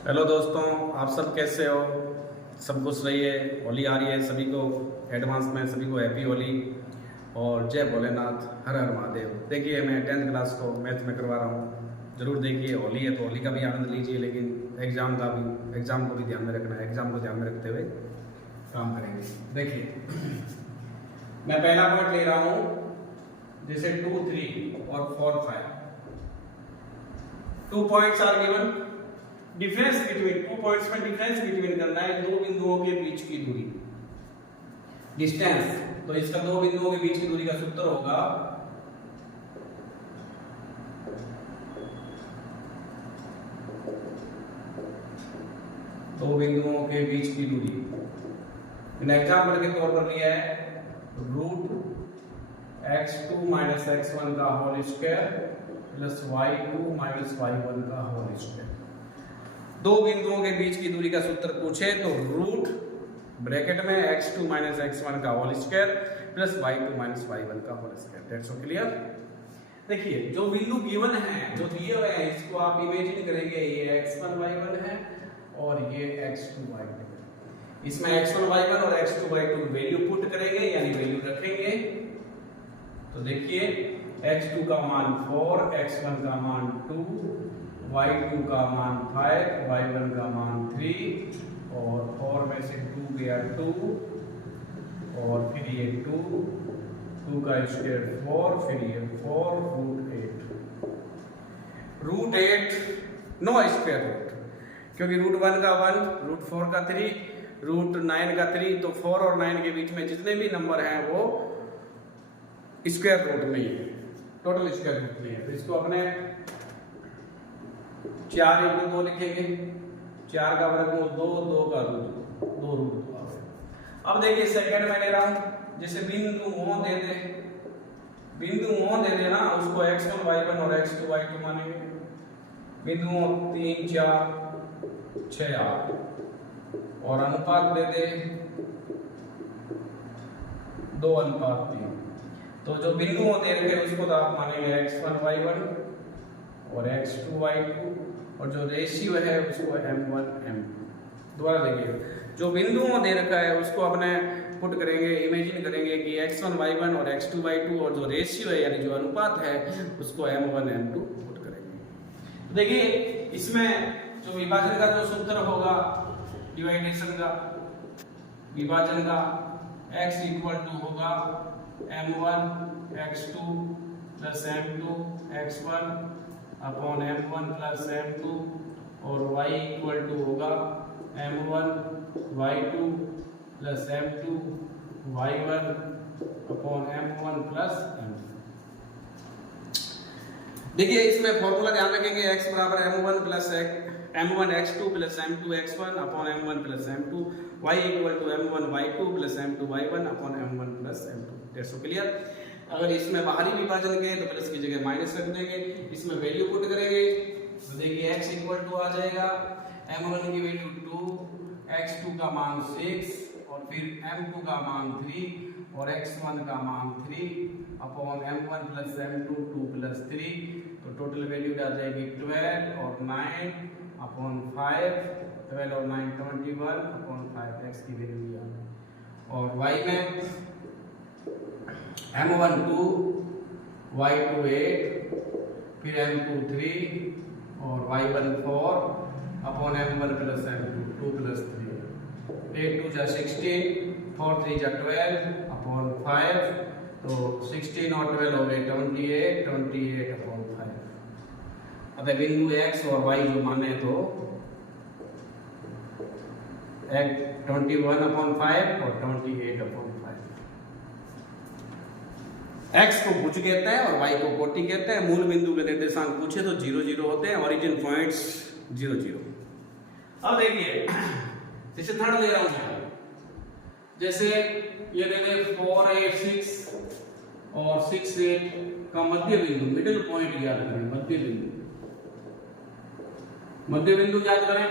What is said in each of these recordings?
Hello दोस्तों, आप सब कैसे हो? सब खुश रहिए। होली आ रही है, सभी को एडवांस में सभी को हैप्पी होली और जय भोलेनाथ, हर हर महादेव। देखिए, मैं 10th क्लास को मैथ में करवा रहा हूँ। ज़रूर देखिए, होली है तो होली का भी आनंद लीजिए, लेकिन एग्ज़ाम को भी ध्यान में रखना है। एग्ज़ाम को ध्यान में रखते हुए काम करेंगे। देखिए, मैं पहला पॉइंट ले रहा हूँ, जैसे 2, 3 और 4, 5। 2 points are given. Difference between 2 points में डिफरेंस बिटवीन करना है दो बिंदुओं के बीच की दूरी, डिस्टेंस। तो इसका दो बिंदुओं के बीच की दूरी का सूत्र होगा दो बिंदुओं के बीच की दूरी। मैंने एग्जाम्पल के तौर पर लिया है रूट x2 माइनस x1 का whole square plus y2 minus y1 का होल स्क्वायर। दो बिंदुओं के बीच की दूरी का सूत्र पूछे तो रूट ब्रैकेट में x2 माइनस x1 का whole square plus y2 minus y1 का होल स्क्वायर। That's clear. देखिए, जो बिंदु गिवन है, जो दिए हुए हैं, इसको आप इमेजिन करेंगे ये x1 y1 है और ये x2 y2 है। इसमें x1 y1 और x2 y2 वैल्यू पुट करेंगे, यानी वैल्यू रखेंगे। तो देखिए, x2 का मान 4, x1 का मान 2, y2 का मान 5, y1 का मान 3 और 4 में से 2 गया 2 और फिर ये 2 का स्क्वायर 4, फिर ये 4 रूट 8 नो स्क्वायर रूट, क्योंकि रूट 1 का 1, रूट 4 का 3, रूट 9 का 3, तो 4 और 9 के बीच में जितने भी नंबर हैं वो स्क्वायर रूट में ही है, टोटल स्क्वायर रूट में है। तो इसको अपने 4 × 2 लिखेंगे। 4 का वर्गमूल 2, 2 का रूट 2 रूट 2। अब देखिए, सेकंड में ले रहा हूं, जैसे बिंदु O दे देना, उसको x1 y1 और x2 y2 मानेंगे। बिंदुओं 3, 4, 6, 8 और अनुपात दे दे 2:3। तो जो बिंदुओं दे रखे उसको तो आप मानेंगे x1 y1 और x2 y2 और जो रेशियो है उसको m1 m2। दोबारा देखिए, जो बिंदुओं दे रखा है उसको अपने पुट करेंगे, इमेजिन करेंगे कि x1 y1 और x2 y2 और जो रेशियो है यानी जो अनुपात है उसको m1 m2 पुट करेंगे। तो देखिए, इसमें जो विभाजन का जो सूत्र होगा, डिवाइडेशन का, विभाजन का, x इक्वल टू होगा m1 x2 plus m2 x1 upon m1 plus m2 और y इक्वल टू होगा m1 y2 plus m2 y1 upon m1 plus m2। देखिए, इसमें फॉर्मूला ध्यान रखेंगे, x बराबर m1 x2 plus m2 x1 upon m1 plus m2, y equal to m1 y2 plus m2 y1 upon m1 plus m2। That's clear. अगर इसमें बाहरी विभाजन के तो प्लस की जगह माइनस रख देंगे, इसमें वैल्यू पुट करेंगे तो देखिए x इक्वल टू आ जाएगा m1 की वैल्यू 2, x2 का मान 6 और फिर m2 का मान 3 और x1 का मान 3 upon m1 plus m2 2 plus 3। तो टोटल वैल्यू आ जाएगी 12 और 9 अपॉन 5, 12 और 9 21 अपॉन 5, x की वैल्यू दिया। और y में m1 2, y2 8, फिर m2 3 और y1 4 upon m1 plus m2 2 plus 3। 8 2 जा 16, 4 3 जा 12 अपॉन 5, तो 16 और 12 हो गए 28, 28 अपॉन 5। अतः बिंदु x और y जो माने तो 21 अपॉन 5 और 28 अपॉन 5। x को भुज कहते हैं और y को कोटि कहते हैं। मूल बिंदु के निर्देशांक पूछे तो 0 0 होते हैं, ओरिजिन पॉइंट्स 0 0। अब देखिए, जैसे थर्ड ले रहा हूं मैं, जैसे ये दे दे 4 8 6 और 6 8 का मध्य बिंदु, मिडिल पॉइंट याद करें, मध्य बिंदु याद करें।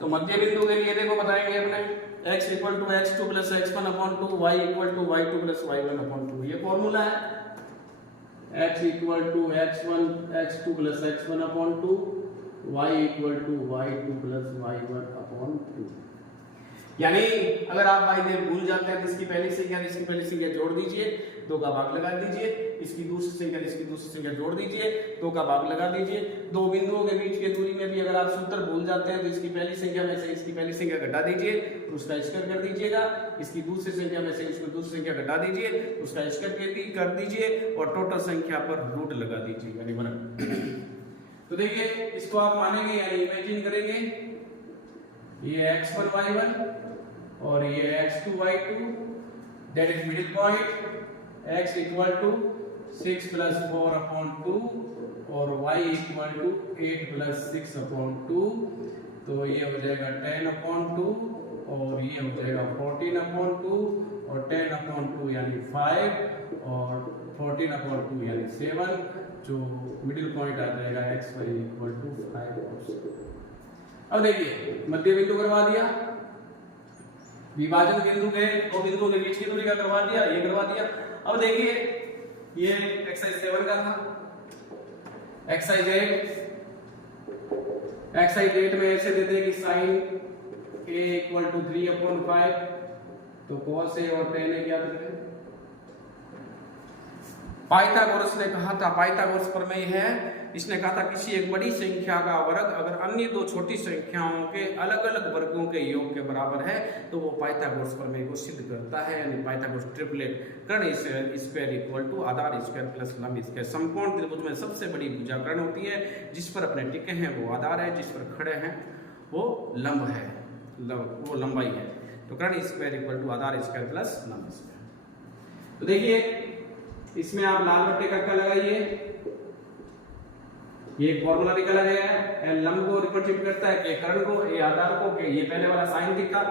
तो मध्य बिंदु के लिए देखो बताएंगे अपने x equal to x2 plus x1 upon 2, y equal to y2 plus y1 upon 2। ये फॉर्मूला है x equal to x2 plus x1 upon 2, y equal to y2 plus y1 upon 2। यानी अगर आप भाई देव भूल जाते हैं तो इसकी पहली संख्या जोड़ दीजिए, 2 का भाग लगा दीजिए, इसकी दूसरी संख्या जोड़ दीजिए, 2 का भाग लगा दीजिए। दो बिंदुओं के बीच की दूरी में भी अगर आप सूत्र भूल जाते हैं तो इसकी पहली संख्या में से इसकी पहली संख्या घटा दीजिए, उसका स्क्वायर कर दीजिएगा, इसकी दूसरी संख्या में से इसको दूसरी संख्या घटा दीजिए, उसका स्क्वायर कर दीजिए और टोटल संख्या पर रूट लगा दीजिए यानी 1। तो देखिए इसको आप मानेंगे यानी इमेजिन करेंगे, ये x1 y1 और ये x2 y2, that is middle point, x equal to 6 plus 4 upon 2 और y equal to 8 plus 6 upon 2। तो ये हो जाएगा 10 अपॉन 2 और ये हो जाएगा 14 अपॉन 2 और 10 अपॉन 2 यानी 5 और 14 अपॉन 2 यानी 7, जो मिडिल पॉइंट आ जाएगा x y इक्वल टू 5 और 7। अब देखिए मध्य बिंदु करवा दिया, विभाजन बिंदु के दो बिंदुओं के बीच की दूरी का करवा दिया, ये करवा दिया। अब देखिए ये एक्सरसाइज 7 का था, एक्सरसाइज 8 में ऐसे देते हैं कि sin a इक्वल टू 3/5, तो cos a और tan a क्या देते हैं। पाइथागोरस ने कहा था, पाइथागोरस प्रमेय है, इसने कहा था किसी एक बड़ी संख्या का वर्ग अगर अन्य दो छोटी संख्याओं के अलग अलग वर्गों के योग के बराबर है तो वो पाइथागोरस प्रमेय को सिद्ध करता है। यानी पाइथागोरस ट्रिपलेट, कर्ण स्क्वायर इक्वल टू आधार स्क्वायर प्लस लंब स्क्वायर। समकोण त्रिभुज में सबसे बड़ी भुजा कर्ण होती है, जिस पर अपने टिके हैं वो आधार है, जिस पर खड़े हैं वो लंब है, वो लंबाई है। तो कर्ण स्क्वायर इक्वल टू आधार स्क्वायर प्लस लंब स्क्वायर। तो देखिए इसमें आप लाल बट्टे का लगाइए, ये एक फॉर्मूला निकला गया है, लंब को रिप्रेजेंट करता है के कर्ण को, ए आधार को, के ये पहले वाला sin थीटा,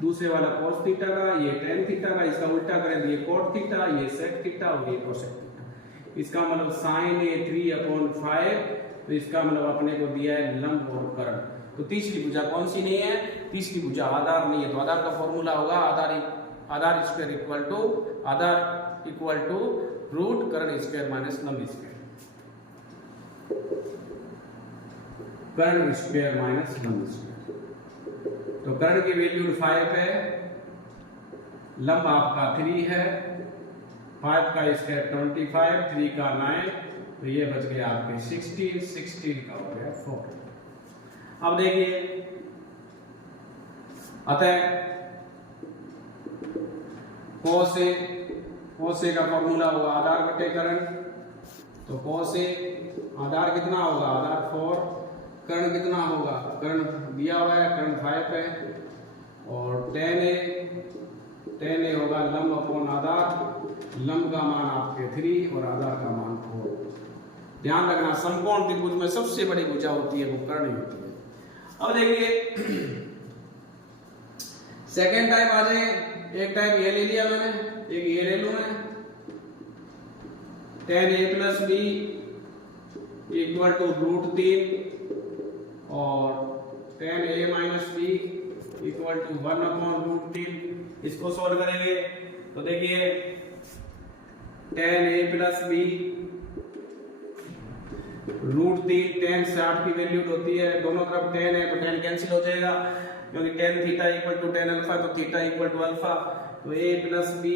दूसरे वाला cos थीटा का, ये tan थीटा का, इसका उल्टा करें तो ये cot थीटा, ये sec थीटा और ये cosec थीटा। इसका मतलब sin a 3/5, तो इसका मतलब अपने को दिया है लंब और कर्ण। तो तीसरी भुजा कौन सी नहीं है, तीसरी भुजा आधार नहीं है। तो आधार का फॉर्मूला होगा आधार स्क्वायर इक्वल टू रूट कर्ण स्क्वायर माइनस लंब स्क्वायर, कर्ण स्क्वायर माइनस लंब स्क्वायर। तो कर्ण की वैल्यू 5 है, लंब आपका 3 है, 5 का स्क्वायर 25, 3 का 9, तो ये बच गया आपके 16 का हो गया 4। अब देखिए अतः cos a का फॉर्मूला होगा आधार बटे कर्ण, तो cos a आधार कितना होगा, आधार 4, कर्ण कितना होगा, कर्ण दिया हुआ है, कर्ण 5 है, और tan a होगा लंब अपॉन आधार, लंब का मान आपके 3 और आधार का मान 4। ध्यान रखना समकोण त्रिभुज में सबसे बड़ी भुजा होती है वो कर्ण होती है। अब देखिए सेकेंड टाइप आ जाए, एक टाइप ये ले लिया मैंने, एक ये ले लूं मैं, tan a plus b equal to √3 और tan a minus b equal to 1/√3। इसको सॉल्व करेंगे तो देखिए tan a plus b √3, tan से 8 की वैल्यू होती है, दोनों तरफ tan है तो tan कैंसिल हो जाएगा, क्योंकि tan theta equal to tan alpha, तो थीटा इक्वल टू अल्फा, तो a plus b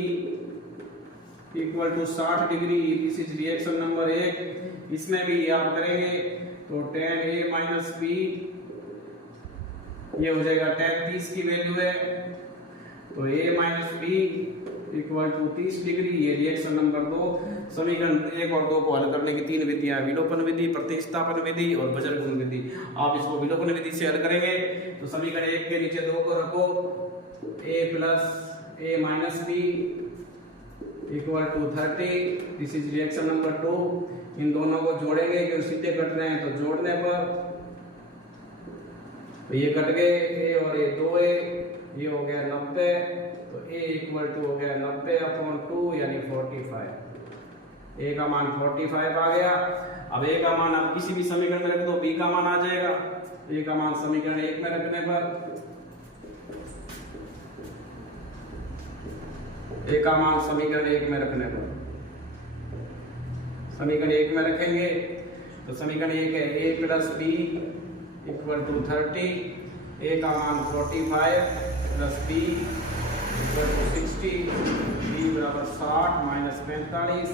equal to 60 degree. This is reaction number 1। इसमें भी आप करेंगे तो tan a माइनस b ये हो जाएगा tan 30 की वैल्यू है, तो a minus b equal to 30 degree. ये रिएक्शन नंबर 2। समीकरण 1 और 2 को हल करने की 3 विधियां, विलोपन विधि, प्रतिस्थापन विधि और वज्रगुण विधि। आप इसको विलोपन विधि से हल करेंगे तो समीकरण 1 के नीचे 2 को रखो, a plus a minus b equal to 30। This is reaction number 2। इन दोनों को जोड़ेंगे क्योंकि सीधे कट रहे हैं, तो जोड़ने पर तो ये कट गए, a और a 2a, ये हो गया 90, तो a इक्वल टू हो गया 90/2 यानी 45। a का मान 45 आ गया। अब a का मान आप किसी भी समीकरण में रख दो, b का मान आ जाएगा। a का मान समीकरण 1 में रखने पर a का मान समीकरण 1 में रखने पर समीकरण 1 में रखेंगे तो समीकरण 1 है a plus b equal to 30, A का मान 45 plus B equal to 60, B बराबर 60 माइनस 45,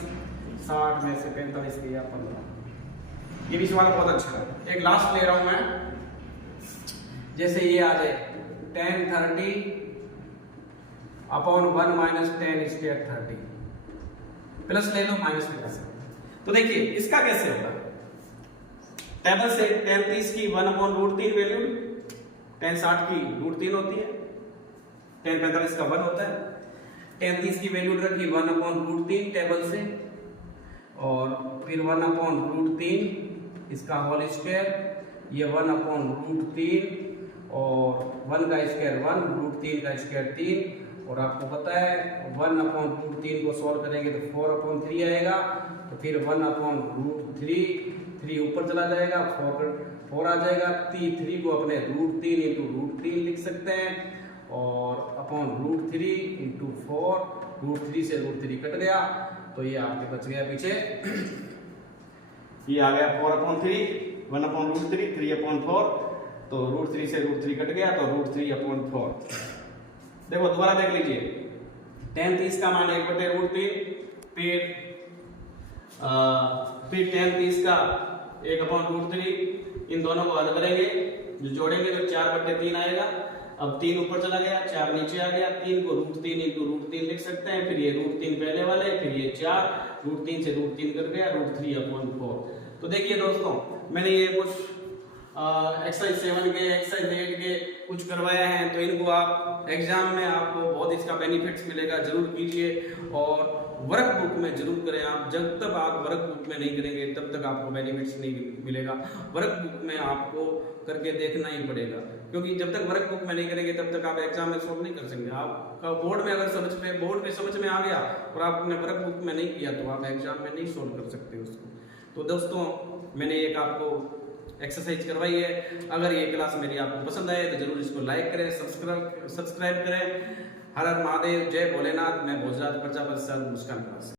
60 में से 45 गया 15। ये भी सवाल बहुत अच्छा है। एक लास्ट ले रहा हूं मैं, जैसे ये आ जाए tan 30 upon 1 minus tan square 30, plus ले लो माइनस ले लो। तो देखिए इसका कैसे होगा, टेबल से tan 30 की 1/√3 वैल्यू, tan 60 की √3 होती है, tan 45 का 1 होता है। tan 30 की वैल्यू रखी 1/√3 टेबल से, और फिर 1/√3 इसका होल स्क्वायर, ये 1/√3 और 1 का स्क्वायर 1, √3 का स्क्वायर 3, और आपको पता है 1/√3 को सॉल्व करेंगे तो 4/3 आएगा, तो फिर 1/√3, 3 ऊपर चला जाएगा, 4 आ जाएगा, 3 को अपने √3 इंटू √3 लिख सकते हैं, और अपॉन √3 इंटू 4, √3 से √3 कट गया, तो ये आपके बच गया पीछे, ये आ गया 4/3, 1/√3, 3/4, तो √3 से √3 कट गया, तो √3/4। देखो दोबारा देख लीजिए, tan 30 का मान 1/√3, फिर tan 30 का 1/√3, इन दोनों को हल करेंगे, जो जोड़ेंगे तो 4/3 आएगा। अब 3 ऊपर चला गया, 4 नीचे आ गया, 3 को √3 इंटू √3 लिख सकते हैं, फिर ये √3 पहले वाले, फिर ये 4, √3 से √3 कट गया, √3/4। तो देखिए दोस्तों, मैंने ये कुछ एक्सरसाइज 7 के, एक्सरसाइज 8 के कुछ करवाया है, तो इनको आप एग्जाम में आपको बहुत इसका बेनिफिट्स मिलेगा, जरूर कीजिए, और वर्क बुक में जरूर करें आप। जब तक आप वर्क बुक में नहीं करेंगे तब तक आपको बेनिफिट्स नहीं मिलेगा, वर्क बुक में आपको करके देखना ही पड़ेगा, क्योंकि जब तक वर्क बुक में नहीं करेंगे तब तक आप एग्जाम में सॉल्व नहीं कर सकते। आपका बोर्ड में अगर बोर्ड में समझ में आ गया और आपने वर्क बुक में नहीं किया तो आप एग्जाम में नहीं सॉल्व कर सकते उसको। तो दोस्तों, मैंने एक आपको एक्सरसाइज करवाई है, अगर ये क्लास मेरी आपको पसंद आए तो जरूर इसको लाइक करें, सब्सक्राइब करें। हर हर महादेव, जय भोलेनाथ। मैं भोजराज प्रजापति सर, मुस्कान क्लास।